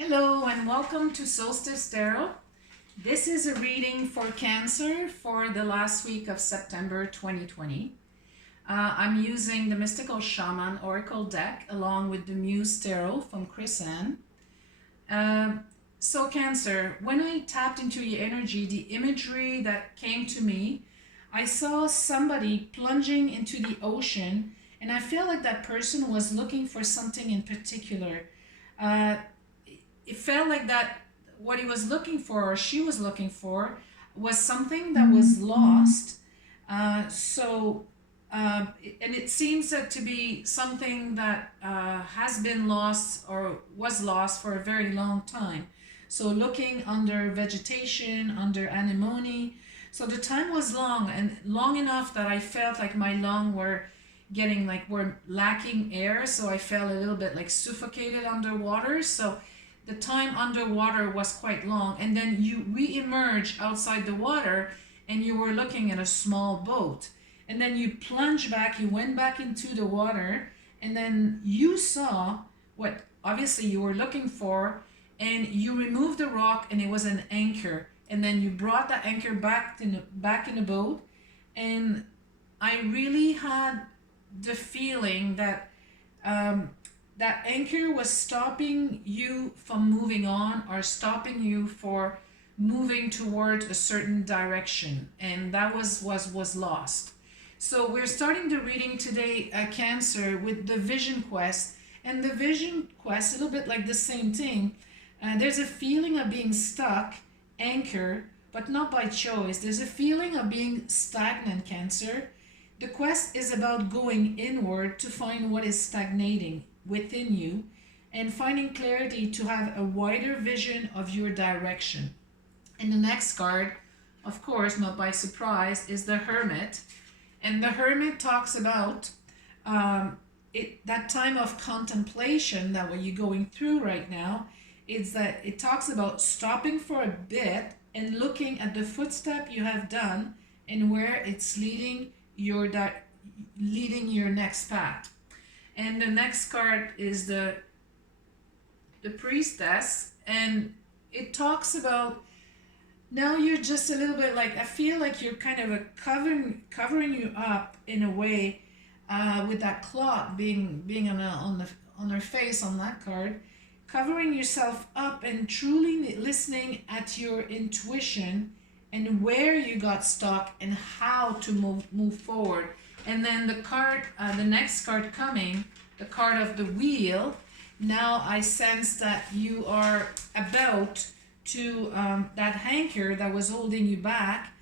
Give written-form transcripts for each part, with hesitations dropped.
Hello and welcome to Solstice Tarot. This is a reading for Cancer for the last week of September 2020. I'm using the Mystical Shaman Oracle deck along with the Muse Tarot from Chris Ann. So Cancer, when I tapped into your energy, the imagery that came to me, I saw somebody plunging into the ocean, and I feel like that person was looking for something in particular. Uh, it felt like that what he was looking for or she was looking for was something that was lost. And it seems that to be something that has been lost or was lost for a very long time. So looking under vegetation, under anemone. So the time was long and long enough that I felt like my lungs were lacking air. So I felt a little bit like suffocated underwater. So the time underwater was quite long, and then you re-emerge outside the water and you were looking at a small boat, and then you plunge back, you went back into the water, and then you saw what obviously you were looking for, and you removed the rock and it was an anchor, and then you brought that anchor back in the boat. And I really had the feeling that that anchor was stopping you from moving on or stopping you for moving toward a certain direction, and that was lost. So we're starting the reading today, Cancer, with the vision quest. And the vision quest, a little bit like the same thing. There's a feeling of being stuck, anchor, but not by choice. There's a feeling of being stagnant, Cancer. The quest is about going inward to find what is stagnating within you and finding clarity to have a wider vision of your direction. And the next card, of course, not by surprise, is the Hermit. And the Hermit talks about that time of contemplation that what you're going through right now. Is that it talks about stopping for a bit and looking at the footstep you have done and where it's leading your next path. And the next card is the Priestess, and it talks about now you're just a little bit like, I feel like you're kind of covering you up in a way, with that cloth being on her face on that card, covering yourself up and truly listening at your intuition and where you got stuck and how to move forward. And then the next card coming, the card of the Wheel. Now I sense that you are about to that anchor that was holding you back,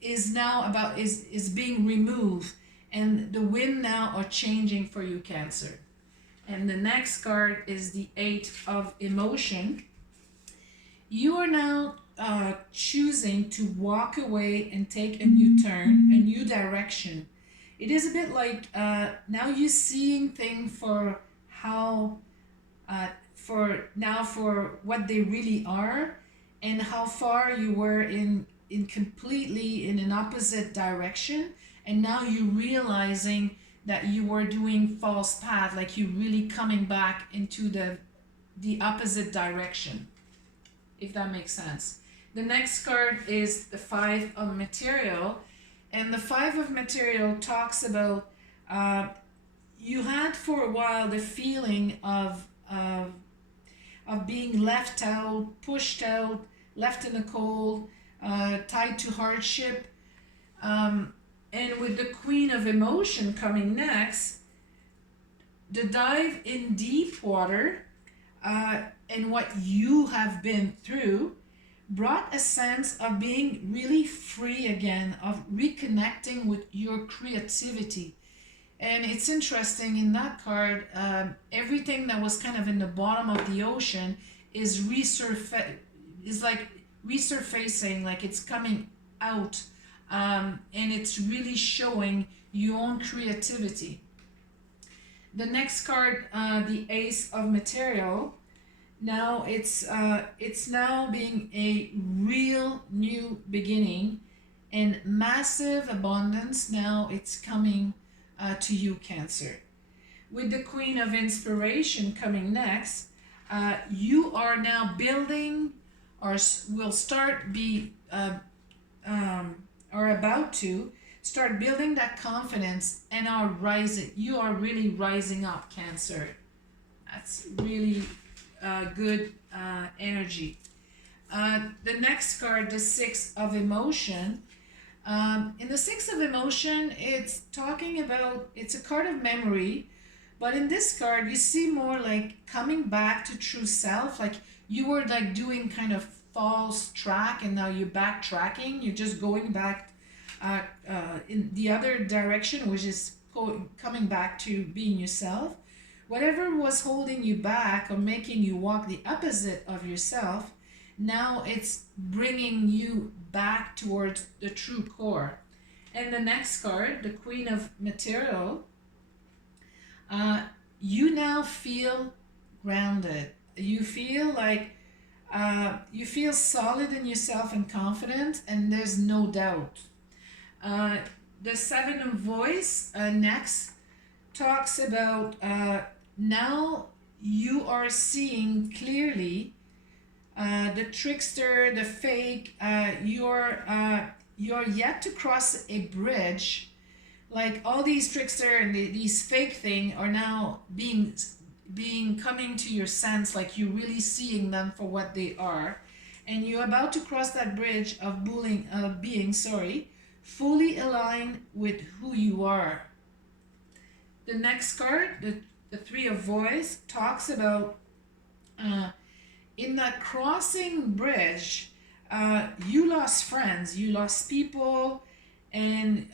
is being removed, and the wind now are changing for you, Cancer. And the next card is the Eight of Emotion. You are now choosing to walk away and take a new turn, a new direction. It is a bit like now you're seeing things for how, for what they really are, and how far you were in completely in an opposite direction, and now you're realizing that you were doing false path, like you really coming back into the opposite direction, if that makes sense. The next card is the Five of Material, and the Five of Material talks about you had for a while the feeling of being left out, pushed out, left in the cold, tied to hardship. And with the Queen of Emotion coming next, the dive in deep water, and what you have been through brought a sense of being really free again, of reconnecting with your creativity. And it's interesting in that card, everything that was kind of in the bottom of the ocean is like resurfacing, like it's coming out, and it's really showing your own creativity. The next card, the Ace of Material. Now it's now being a real new beginning and massive abundance. Now it's coming to you, Cancer. With the Queen of Inspiration coming next, You are now building, or will start be, are about to start building that confidence and are rising. You are really rising up, Cancer. That's really good energy. The next card, the Six of Emotion. In the Six of Emotion, it's talking about, it's a card of memory, but in this card, you see more like coming back to true self. Like you were like doing kind of false track and now you're backtracking. You're just going back in the other direction, which is coming back to being yourself. Whatever was holding you back or making you walk the opposite of yourself, now it's bringing you back towards the true core. And the next card, the Queen of Material, you now feel grounded. You feel like you feel solid in yourself and confident, and there's no doubt. The Seven of Voice next talks about now you are seeing clearly the trickster, the fake. You're yet to cross a bridge. Like all these trickster and these fake thing are now being coming to your sense, like you're really seeing them for what they are, and you're about to cross that bridge of being fully aligned with who you are. The next card, the Three of Voice, talks about in that crossing bridge, you lost friends, you lost people, and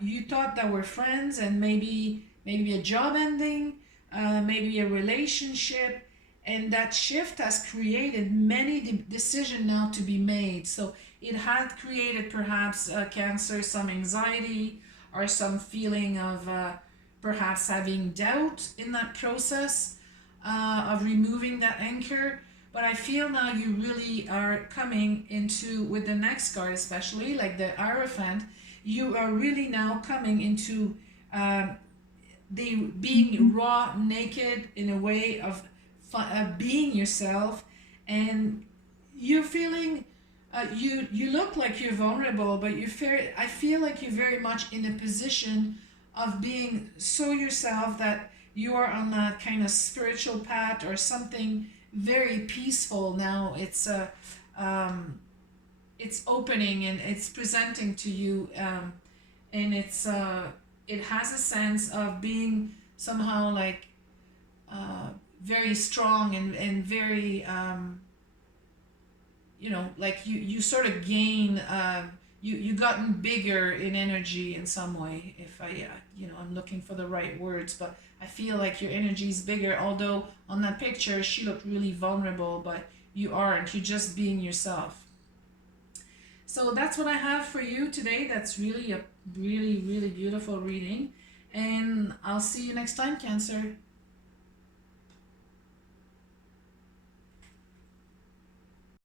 you thought that were friends, and maybe a job ending, maybe a relationship, and that shift has created many decisions now to be made. So it had created perhaps Cancer, some anxiety or some feeling of perhaps having doubt in that process of removing that anchor. But I feel now you really are coming into, with the next card especially, like the Hierophant, you are really now coming into the being raw, naked in a way of being yourself, and you're feeling you look like you're vulnerable, but I feel like you're very much in a position of being so yourself that you are on that kind of spiritual path or something very peaceful now. It's opening and it's presenting to you, and it has a sense of being somehow like very strong and very like you sort of gain you gotten bigger in energy in some way. If I'm looking for the right words, but I feel like your energy is bigger, although on that picture she looked really vulnerable, but you aren't. You're just being yourself. So that's what I have for you today. That's really a really, really beautiful reading, and I'll see you next time, Cancer.